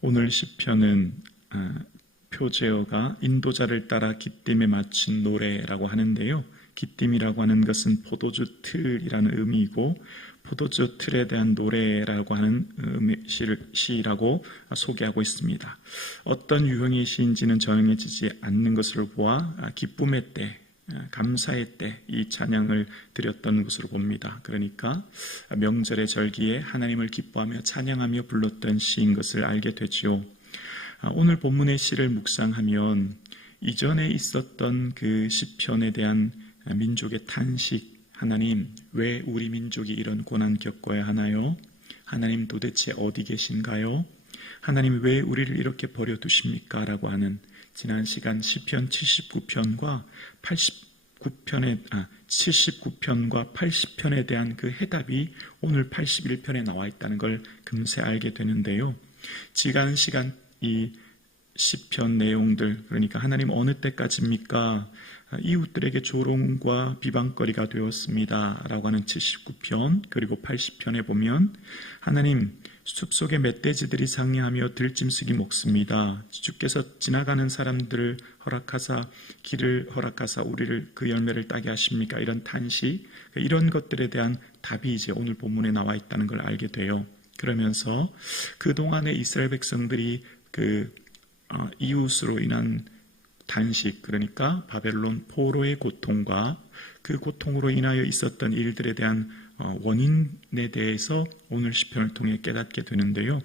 오늘 시편은 표제어가 인도자를 따라 기띔에 맞춘 노래라고 하는데요. 기띔이라고 하는 것은 포도주 틀이라는 의미이고 포도주 틀에 대한 노래라고 하는 시라고 소개하고 있습니다. 어떤 유형의 시인지는 정해지지 않는 것으로 보아 기쁨의 때, 감사의 때 이 찬양을 드렸던 것으로 봅니다. 그러니까 명절의 절기에 하나님을 기뻐하며 찬양하며 불렀던 시인 것을 알게 되죠. 오늘 본문의 시를 묵상하면 이전에 있었던 그 시편에 대한 민족의 탄식, 하나님 왜 우리 민족이 이런 고난 겪어야 하나요? 하나님 도대체 어디 계신가요? 하나님 왜 우리를 이렇게 버려두십니까? 라고 하는 지난 시간 시편 79편과 79편과 80편에 대한 그 해답이 오늘 81편에 나와 있다는 걸 금세 알게 되는데요. 지난 시간 이 시편 내용들, 그러니까 하나님 어느 때까지입니까? 이웃들에게 조롱과 비방거리가 되었습니다 라고 하는 79편, 그리고 80편에 보면 하나님 숲속에 멧돼지들이 상해하며 들짐승이 먹습니다. 주께서 지나가는 사람들을 허락하사 길을 허락하사 우리를 그 열매를 따게 하십니까? 이런 탄식, 이런 것들에 대한 답이 이제 오늘 본문에 나와 있다는 걸 알게 돼요. 그러면서 그동안의 이스라엘 백성들이 이웃으로 인한 단식, 그러니까 바벨론 포로의 고통과 그 고통으로 인하여 있었던 일들에 대한 원인에 대해서 오늘 시편을 통해 깨닫게 되는데요.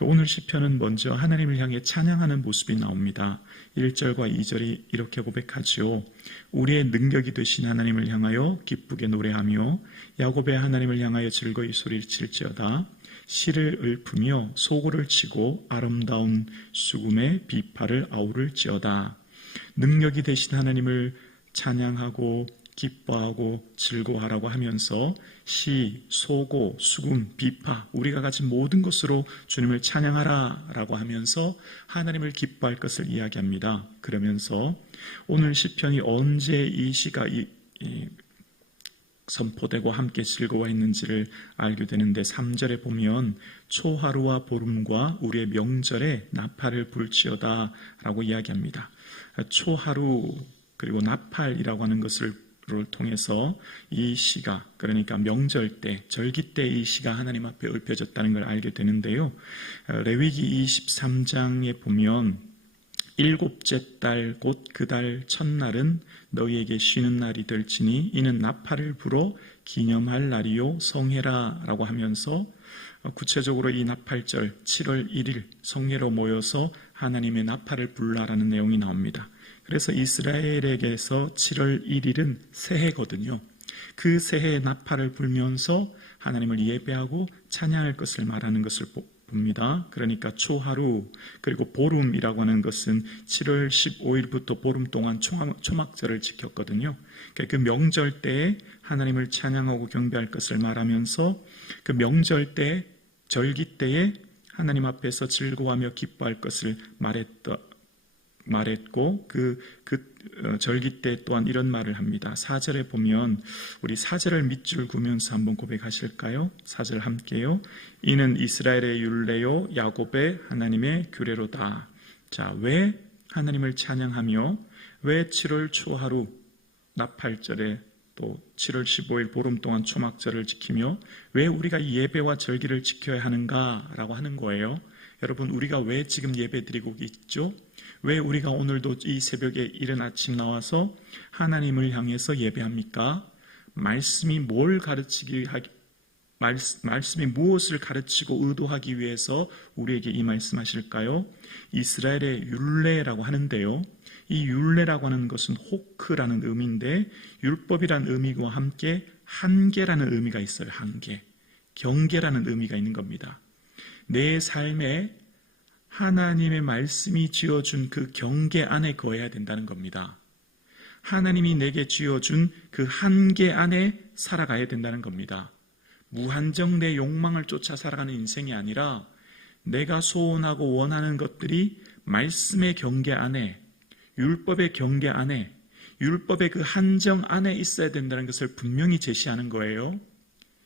오늘 시편은 먼저 하나님을 향해 찬양하는 모습이 나옵니다. 1절과 2절이 이렇게 고백하죠. 우리의 능력이 되신 하나님을 향하여 기쁘게 노래하며 야곱의 하나님을 향하여 즐거이 소리를 칠지어다. 시를 읊으며 소고를 치고 아름다운 수금의 비파를 아우를지어다. 능력이 되신 하나님을 찬양하고 기뻐하고 즐거워하라고 하면서 시, 소고, 수금, 비파, 우리가 가진 모든 것으로 주님을 찬양하라 라고 하면서 하나님을 기뻐할 것을 이야기합니다. 그러면서 오늘 시편이 언제 이 시가 선포되고 함께 즐거워했는지를 알게 되는데 3절에 보면 초하루와 보름과 우리의 명절에 나팔을 불지어다 라고 이야기합니다. 초하루 그리고 나팔이라고 하는 것을 통해서 이 시가, 그러니까 명절 때, 절기 때 이 시가 하나님 앞에 읊혀졌다는 걸 알게 되는데요. 레위기 23장에 보면 일곱째 달 곧 그 달 첫날은 너희에게 쉬는 날이 될지니 이는 나팔을 불어 기념할 날이요 성회라 라고 하면서 구체적으로 이 나팔절 7월 1일 성회로 모여서 하나님의 나팔을 불라라는 내용이 나옵니다. 그래서 이스라엘에게서 7월 1일은 새해거든요. 그 새해에 나팔을 불면서 하나님을 예배하고 찬양할 것을 말하는 것을 봅니다. 그러니까 초하루 그리고 보름이라고 하는 것은 7월 15일부터 보름 동안 초막절을 지켰거든요. 그 명절 때에 하나님을 찬양하고 경배할 것을 말하면서 그 명절 때 절기 때에 하나님 앞에서 즐거워하며 기뻐할 것을 말했고 그 절기 때 또한 이런 말을 합니다. 4절에 보면 우리 4절을 밑줄 그으면서 한번 고백하실까요? 4절 함께요. 이는 이스라엘의 율례요 야곱의 하나님의 규례로다. 자, 왜 하나님을 찬양하며 왜 7월 초하루 나팔절에 또 7월 15일 보름 동안 초막절을 지키며 왜 우리가 이 예배와 절기를 지켜야 하는가라고 하는 거예요. 여러분, 우리가 왜 지금 예배 드리고 있죠? 왜 우리가 오늘도 이 새벽에 이른 아침 나와서 하나님을 향해서 예배합니까? 말씀이 말씀이 무엇을 가르치고 의도하기 위해서 우리에게 이 말씀하실까요? 이스라엘의 율례라고 하는데요. 이 율례라고 하는 것은 호크라는 의미인데 율법이라는 의미와 함께 한계라는 의미가 있어요. 한계, 경계라는 의미가 있는 겁니다. 내 삶에 하나님의 말씀이 쥐어준 그 경계 안에 거해야 된다는 겁니다. 하나님이 내게 쥐어준 그 한계 안에 살아가야 된다는 겁니다. 무한정 내 욕망을 쫓아 살아가는 인생이 아니라 내가 소원하고 원하는 것들이 말씀의 경계 안에, 율법의 경계 안에, 율법의 그 한정 안에 있어야 된다는 것을 분명히 제시하는 거예요.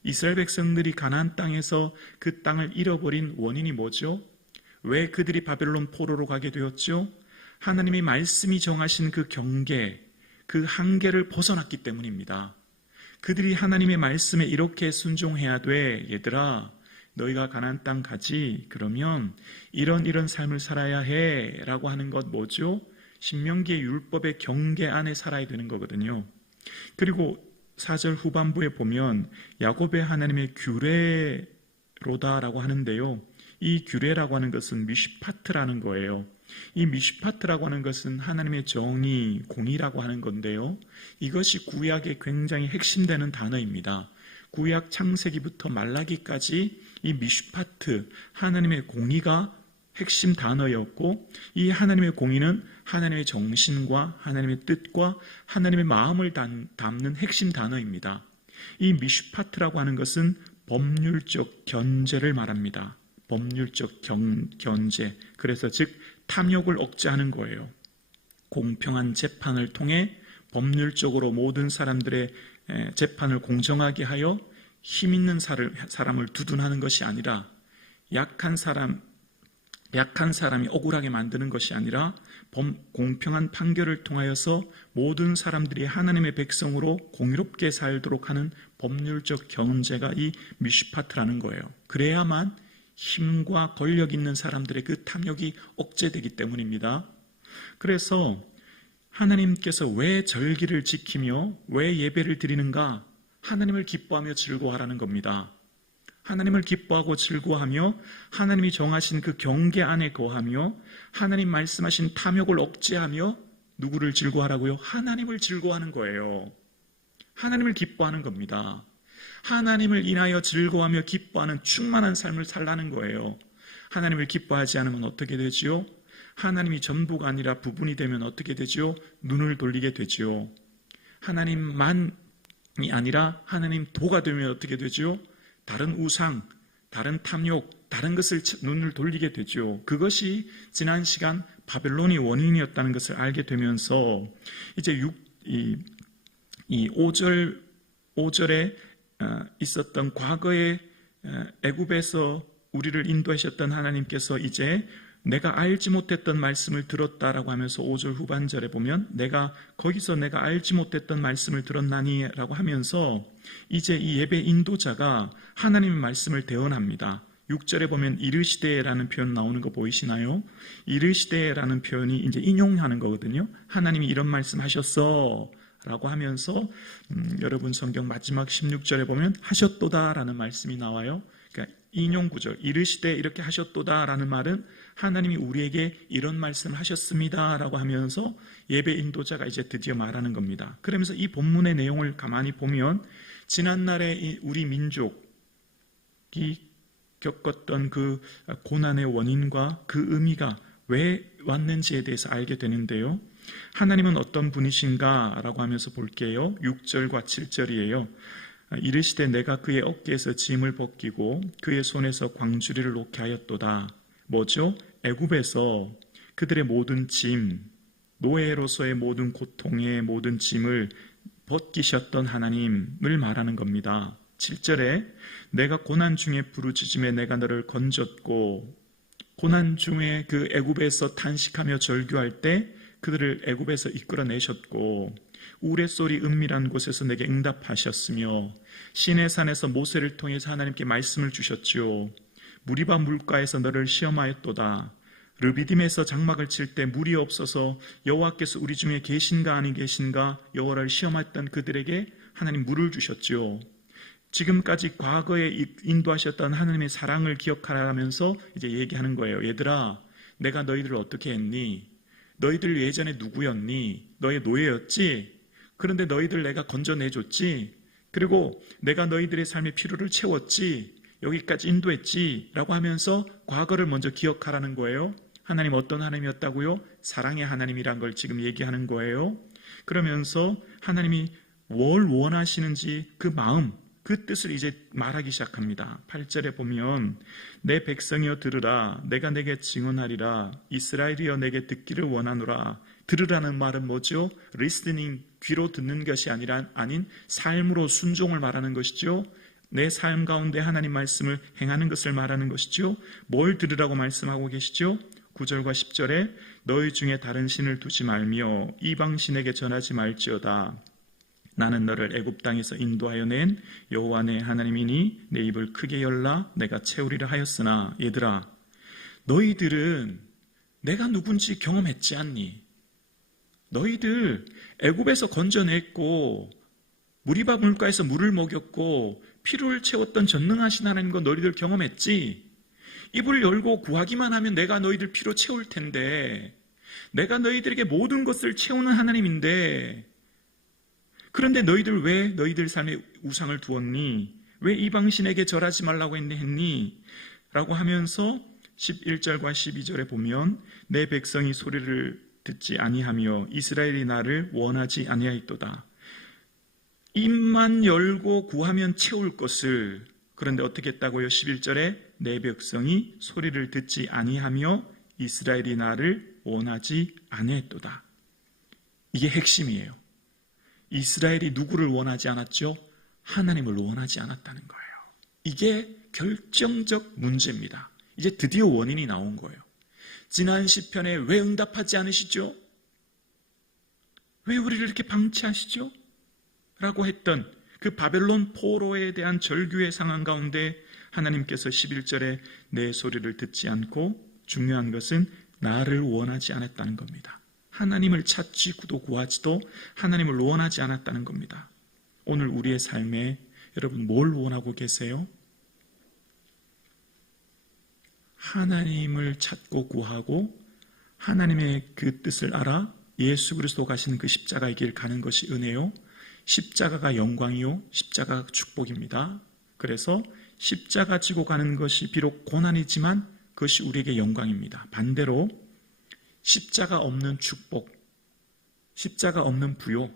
이스라엘 백성들이 가나안 땅에서 그 땅을 잃어버린 원인이 뭐죠? 왜 그들이 바벨론 포로로 가게 되었죠? 하나님의 말씀이 정하신 그 경계, 그 한계를 벗어났기 때문입니다. 그들이 하나님의 말씀에 이렇게 순종해야 돼. 얘들아, 너희가 가나안 땅 가지. 그러면 이런 삶을 살아야 해. 라고 하는 것 뭐죠? 신명기의 율법의 경계 안에 살아야 되는 거거든요. 그리고 4절 후반부에 보면 야곱의 하나님의 규례로다라고 하는데요. 이 규례라고 하는 것은 미슈파트라는 거예요. 이 미슈파트라고 하는 것은 하나님의 정의, 공의라고 하는 건데요. 이것이 구약의 굉장히 핵심되는 단어입니다. 구약 창세기부터 말라기까지 이 미슈파트, 하나님의 공의가 핵심 단어였고, 이 하나님의 공의는 하나님의 정신과 하나님의 뜻과 하나님의 마음을 담는 핵심 단어입니다. 이 미슈파트라고 하는 것은 법률적 견제를 말합니다. 법률적 견제. 그래서 즉 탐욕을 억제하는 거예요. 공평한 재판을 통해 법률적으로 모든 사람들의 재판을 공정하게 하여 힘 있는 사람을 두둔하는 것이 아니라 약한 사람이 억울하게 만드는 것이 아니라 공평한 판결을 통하여서 모든 사람들이 하나님의 백성으로 공의롭게 살도록 하는 법률적 견제가 이 미슈파트라는 거예요. 그래야만 힘과 권력 있는 사람들의 그 탐욕이 억제되기 때문입니다. 그래서 하나님께서 왜 절기를 지키며 왜 예배를 드리는가? 하나님을 기뻐하며 즐거워하라는 겁니다. 하나님을 기뻐하고 즐거워하며 하나님이 정하신 그 경계 안에 거하며 하나님 말씀하신 탐욕을 억제하며 누구를 즐거워하라고요? 하나님을 즐거워하는 거예요. 하나님을 기뻐하는 겁니다. 하나님을 인하여 즐거워하며 기뻐하는 충만한 삶을 살라는 거예요. 하나님을 기뻐하지 않으면 어떻게 되지요? 하나님이 전부가 아니라 부분이 되면 어떻게 되지요? 눈을 돌리게 되지요. 하나님만이 아니라 하나님 도가 되면 어떻게 되지요? 다른 우상, 다른 탐욕, 다른 것을 눈을 돌리게 되죠. 그것이 지난 시간 바벨론이 원인이었다는 것을 알게 되면서 이제 이 5절에 있었던 과거의 애굽에서 우리를 인도하셨던 하나님께서 이제 내가 알지 못했던 말씀을 들었다라고 하면서 5절 후반절에 보면 거기서 내가 알지 못했던 말씀을 들었나니 라고 하면서 이제 이 예배 인도자가 하나님의 말씀을 대언합니다. 6절에 보면 이르시되라는 표현 나오는 거 보이시나요? 이르시되라는 표현이 이제 인용하는 거거든요. 하나님이 이런 말씀 하셨어 라고 하면서 여러분 성경 마지막 16절에 보면 하셨도다라는 말씀이 나와요. 그러니까 인용 구절, 이르시되 이렇게 하셨도다라는 말은 하나님이 우리에게 이런 말씀을 하셨습니다라고 하면서 예배 인도자가 이제 드디어 말하는 겁니다. 그러면서 이 본문의 내용을 가만히 보면 지난날에 우리 민족이 겪었던 그 고난의 원인과 그 의미가 왜 왔는지에 대해서 알게 되는데요. 하나님은 어떤 분이신가 라고 하면서 볼게요. 6절과 7절이에요. 이르시되 내가 그의 어깨에서 짐을 벗기고 그의 손에서 광주리를 놓게 하였도다. 뭐죠? 애굽에서 그들의 모든 짐, 노예로서의 모든 고통의 모든 짐을 벗기셨던 하나님을 말하는 겁니다. 7절에 내가 고난 중에 부르짖음에 내가 너를 건졌고, 고난 중에 그 애굽에서 탄식하며 절규할 때 그들을 애굽에서 이끌어내셨고, 우레소리 은밀한 곳에서 내게 응답하셨으며 시내산에서 모세를 통해서 하나님께 말씀을 주셨지요. 무리바 물가에서 너를 시험하였도다. 르비딤에서 장막을 칠 때 물이 없어서 여호와께서 우리 중에 계신가 아니 계신가 여호와를 시험했던 그들에게 하나님 물을 주셨지요. 지금까지 과거에 인도하셨던 하나님의 사랑을 기억하라면서 이제 얘기하는 거예요. 얘들아, 내가 너희들을 어떻게 했니? 너희들 예전에 누구였니? 너의 노예였지? 그런데 너희들 내가 건져내줬지? 그리고 내가 너희들의 삶의 필요를 채웠지? 여기까지 인도했지? 라고 하면서 과거를 먼저 기억하라는 거예요. 하나님 어떤 하나님이었다고요? 사랑의 하나님이란 걸 지금 얘기하는 거예요. 그러면서 하나님이 뭘 원하시는지 그 마음, 그 뜻을 이제 말하기 시작합니다. 8절에 보면 내 백성이여 들으라. 내가 내게 증언하리라. 이스라엘이여 내게 듣기를 원하노라. 들으라는 말은 뭐죠? 리스닝, 귀로 듣는 것이 아닌 삶으로 순종을 말하는 것이죠. 내 삶 가운데 하나님 말씀을 행하는 것을 말하는 것이죠. 뭘 들으라고 말씀하고 계시죠? 9절과 10절에 너희 중에 다른 신을 두지 말며 이방 신에게 전하지 말지어다. 나는 너를 애굽 땅에서 인도하여 낸 여호와 내 하나님이니 내 입을 크게 열라 내가 채우리라 하였으나 얘들아 너희들은 내가 누군지 경험했지 않니? 너희들 애굽에서 건져냈고 무리바 물가에서 물을 먹였고 피를 채웠던 전능하신 하나님과 너희들 경험했지? 입을 열고 구하기만 하면 내가 너희들 피로 채울 텐데 내가 너희들에게 모든 것을 채우는 하나님인데 그런데 너희들 왜 너희들 삶에 우상을 두었니? 왜 이방신에게 절하지 말라고 했니? 라고 하면서 11절과 12절에 보면 내 백성이 소리를 듣지 아니하며 이스라엘이 나를 원하지 아니하였도다. 입만 열고 구하면 채울 것을 그런데 어떻게 했다고요? 11절에 내 백성이 소리를 듣지 아니하며 이스라엘이 나를 원하지 아니했도다. 이게 핵심이에요. 이스라엘이 누구를 원하지 않았죠? 하나님을 원하지 않았다는 거예요. 이게 결정적 문제입니다. 이제 드디어 원인이 나온 거예요. 지난 시편에 왜 응답하지 않으시죠? 왜 우리를 이렇게 방치하시죠? 라고 했던 그 바벨론 포로에 대한 절규의 상황 가운데 하나님께서 11절에 내 소리를 듣지 않고 중요한 것은 나를 원하지 않았다는 겁니다. 하나님을 찾지도 구하지도 하나님을 원하지 않았다는 겁니다. 오늘 우리의 삶에 여러분 뭘 원하고 계세요? 하나님을 찾고 구하고 하나님의 그 뜻을 알아 예수 그리스도 가시는 그 십자가의 길 가는 것이 은혜요. 십자가가 영광이요. 십자가가 축복입니다. 그래서 십자가 지고 가는 것이 비록 고난이지만 그것이 우리에게 영광입니다. 반대로 십자가 없는 축복, 십자가 없는 부요,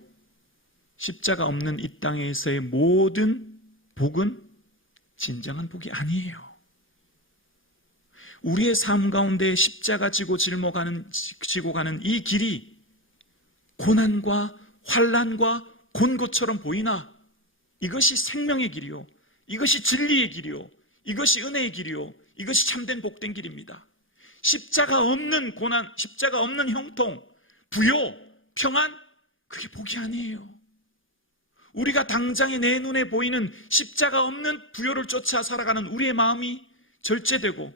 십자가 없는 이 땅에서의 모든 복은 진정한 복이 아니에요. 우리의 삶 가운데 십자가 지고 가는 이 길이 고난과 환난과 곤고처럼 보이나 이것이 생명의 길이요, 이것이 진리의 길이요, 이것이 은혜의 길이요, 이것이 참된 복된 길입니다. 십자가 없는 고난, 십자가 없는 형통, 부요, 평안, 그게 복이 아니에요. 우리가 당장에 내 눈에 보이는 십자가 없는 부요를 쫓아 살아가는 우리의 마음이 절제되고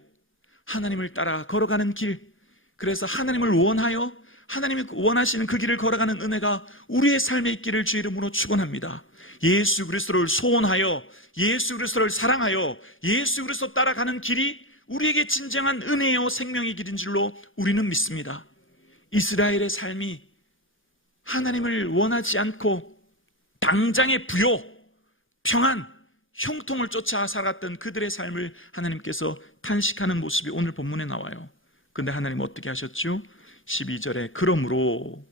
하나님을 따라 걸어가는 길, 그래서 하나님을 원하여 하나님이 원하시는 그 길을 걸어가는 은혜가 우리의 삶에 있기를 주의 이름으로 축원합니다. 예수 그리스도를 소원하여 예수 그리스도를 사랑하여 예수 그리스도 따라가는 길이 우리에게 진정한 은혜요 생명의 길인 줄로 우리는 믿습니다. 이스라엘의 삶이 하나님을 원하지 않고 당장의 부요, 평안, 형통을 쫓아 살았던 그들의 삶을 하나님께서 탄식하는 모습이 오늘 본문에 나와요. 그런데 하나님은 어떻게 하셨죠? 12절에 그러므로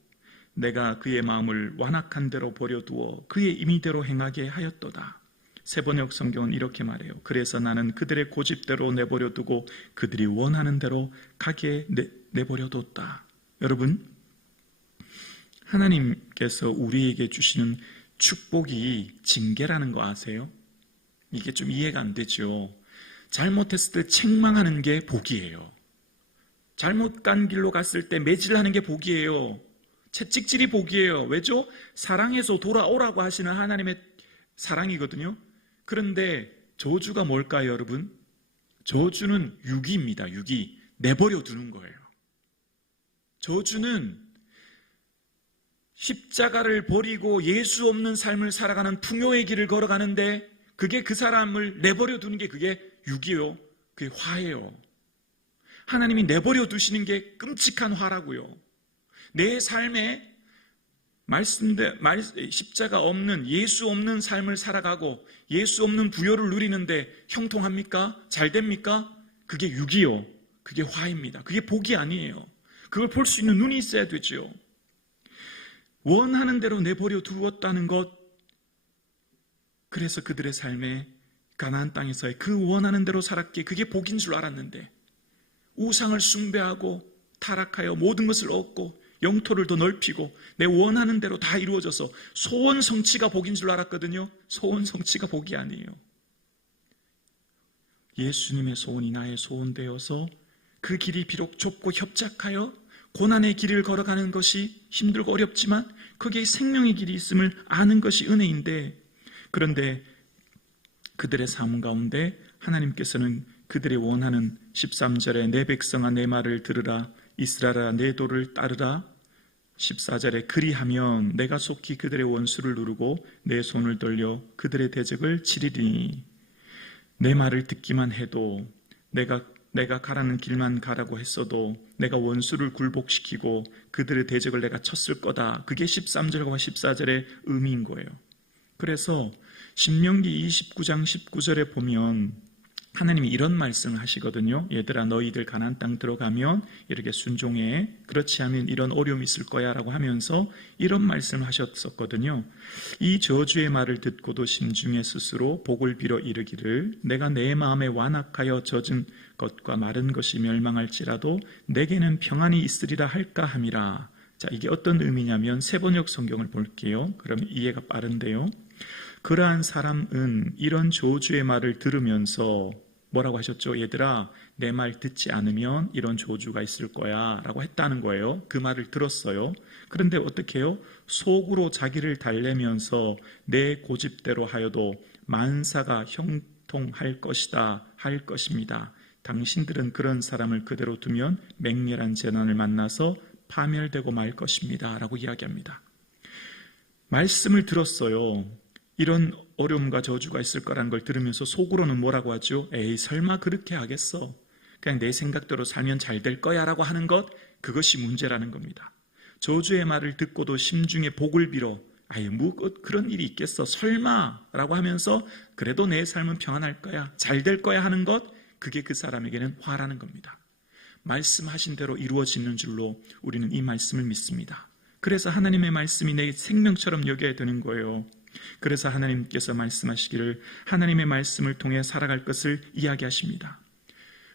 내가 그의 마음을 완악한 대로 버려두어 그의 임의대로 행하게 하였도다. 세번역 성경은 이렇게 말해요. 그래서 나는 그들의 고집대로 내버려두고 그들이 원하는 대로 가게 내버려뒀다. 여러분, 하나님께서 우리에게 주시는 축복이 징계라는 거 아세요? 이게 좀 이해가 안 되죠. 잘못했을 때 책망하는 게 복이에요. 잘못 간 길로 갔을 때 매질하는 게 복이에요. 채찍질이 복이에요. 왜죠? 사랑해서 돌아오라고 하시는 하나님의 사랑이거든요. 그런데 저주가 뭘까요, 여러분? 저주는 유기입니다. 유기. 내버려 두는 거예요. 저주는 십자가를 버리고 예수 없는 삶을 살아가는 풍요의 길을 걸어가는데 그게 그 사람을 내버려 두는 게 그게 유기요. 그게 화예요. 하나님이 내버려 두시는 게 끔찍한 화라고요. 내 삶에 십자가 없는 예수 없는 삶을 살아가고 예수 없는 부요를 누리는데 형통합니까? 잘 됩니까? 그게 유기요. 그게 화입니다. 그게 복이 아니에요. 그걸 볼 수 있는 눈이 있어야 되죠. 원하는 대로 내버려 두었다는 것, 그래서 그들의 삶에 가나안 땅에서의 그 원하는 대로 살았기에 그게 복인 줄 알았는데 우상을 숭배하고 타락하여 모든 것을 얻고 영토를 더 넓히고 내 원하는 대로 다 이루어져서 소원 성취가 복인 줄 알았거든요. 소원 성취가 복이 아니에요. 예수님의 소원이 나의 소원 되어서 그 길이 비록 좁고 협착하여 고난의 길을 걸어가는 것이 힘들고 어렵지만 거기에 생명의 길이 있음을 아는 것이 은혜인데, 그런데 그들의 삶 가운데 하나님께서는 그들의 원하는 13절에 내 백성아 내 말을 들으라, 이스라엘아 내 도를 따르라, 14절에 그리하면 내가 속히 그들의 원수를 누르고 내 손을 돌려 그들의 대적을 치리니, 내 말을 듣기만 해도 내가 가라는 길만 가라고 했어도 내가 원수를 굴복시키고 그들의 대적을 내가 쳤을 거다. 그게 13절과 14절의 의미인 거예요. 그래서 신명기 29장 19절에 보면 하나님이 이런 말씀을 하시거든요. 얘들아 너희들 가나안 땅 들어가면 이렇게 순종해, 그렇지 않으면 이런 어려움이 있을 거야 라고 하면서 이런 말씀을 하셨었거든요. 이 저주의 말을 듣고도 심중에 스스로 복을 빌어 이르기를 내가 내 마음에 완악하여 젖은 것과 마른 것이 멸망할지라도 내게는 평안이 있으리라 할까 함이라. 자, 이게 어떤 의미냐면 세번역 성경을 볼게요. 그러면 이해가 빠른데요. 그러한 사람은 이런 저주의 말을 들으면서 뭐라고 하셨죠? 얘들아 내 말 듣지 않으면 이런 저주가 있을 거야 라고 했다는 거예요. 그 말을 들었어요. 그런데 어떻게 해요? 속으로 자기를 달래면서 내 고집대로 하여도 만사가 형통할 것이다, 할 것입니다. 당신들은 그런 사람을 그대로 두면 맹렬한 재난을 만나서 파멸되고 말 것입니다 라고 이야기합니다. 말씀을 들었어요. 이런 어려움과 저주가 있을 거라는 걸 들으면서 속으로는 뭐라고 하죠? 에이 설마 그렇게 하겠어, 그냥 내 생각대로 살면 잘 될 거야 라고 하는 것, 그것이 문제라는 겁니다. 저주의 말을 듣고도 심중에 복을 빌어 아유 뭐 그런 일이 있겠어 설마 라고 하면서 그래도 내 삶은 평안할 거야, 잘 될 거야 하는 것, 그게 그 사람에게는 화라는 겁니다. 말씀하신 대로 이루어지는 줄로 우리는 이 말씀을 믿습니다. 그래서 하나님의 말씀이 내 생명처럼 여겨야 되는 거예요. 그래서 하나님께서 말씀하시기를 하나님의 말씀을 통해 살아갈 것을 이야기하십니다.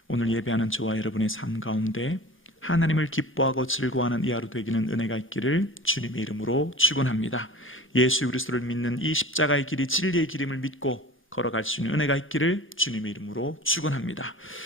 오늘 예배하는 저와 여러분의 삶 가운데 하나님을 기뻐하고 즐거워하는 이 하루 되기는 은혜가 있기를 주님의 이름으로 축원합니다. 예수 그리스도를 믿는 이 십자가의 길이 진리의 길임을 믿고 걸어갈 수 있는 은혜가 있기를 주님의 이름으로 축원합니다.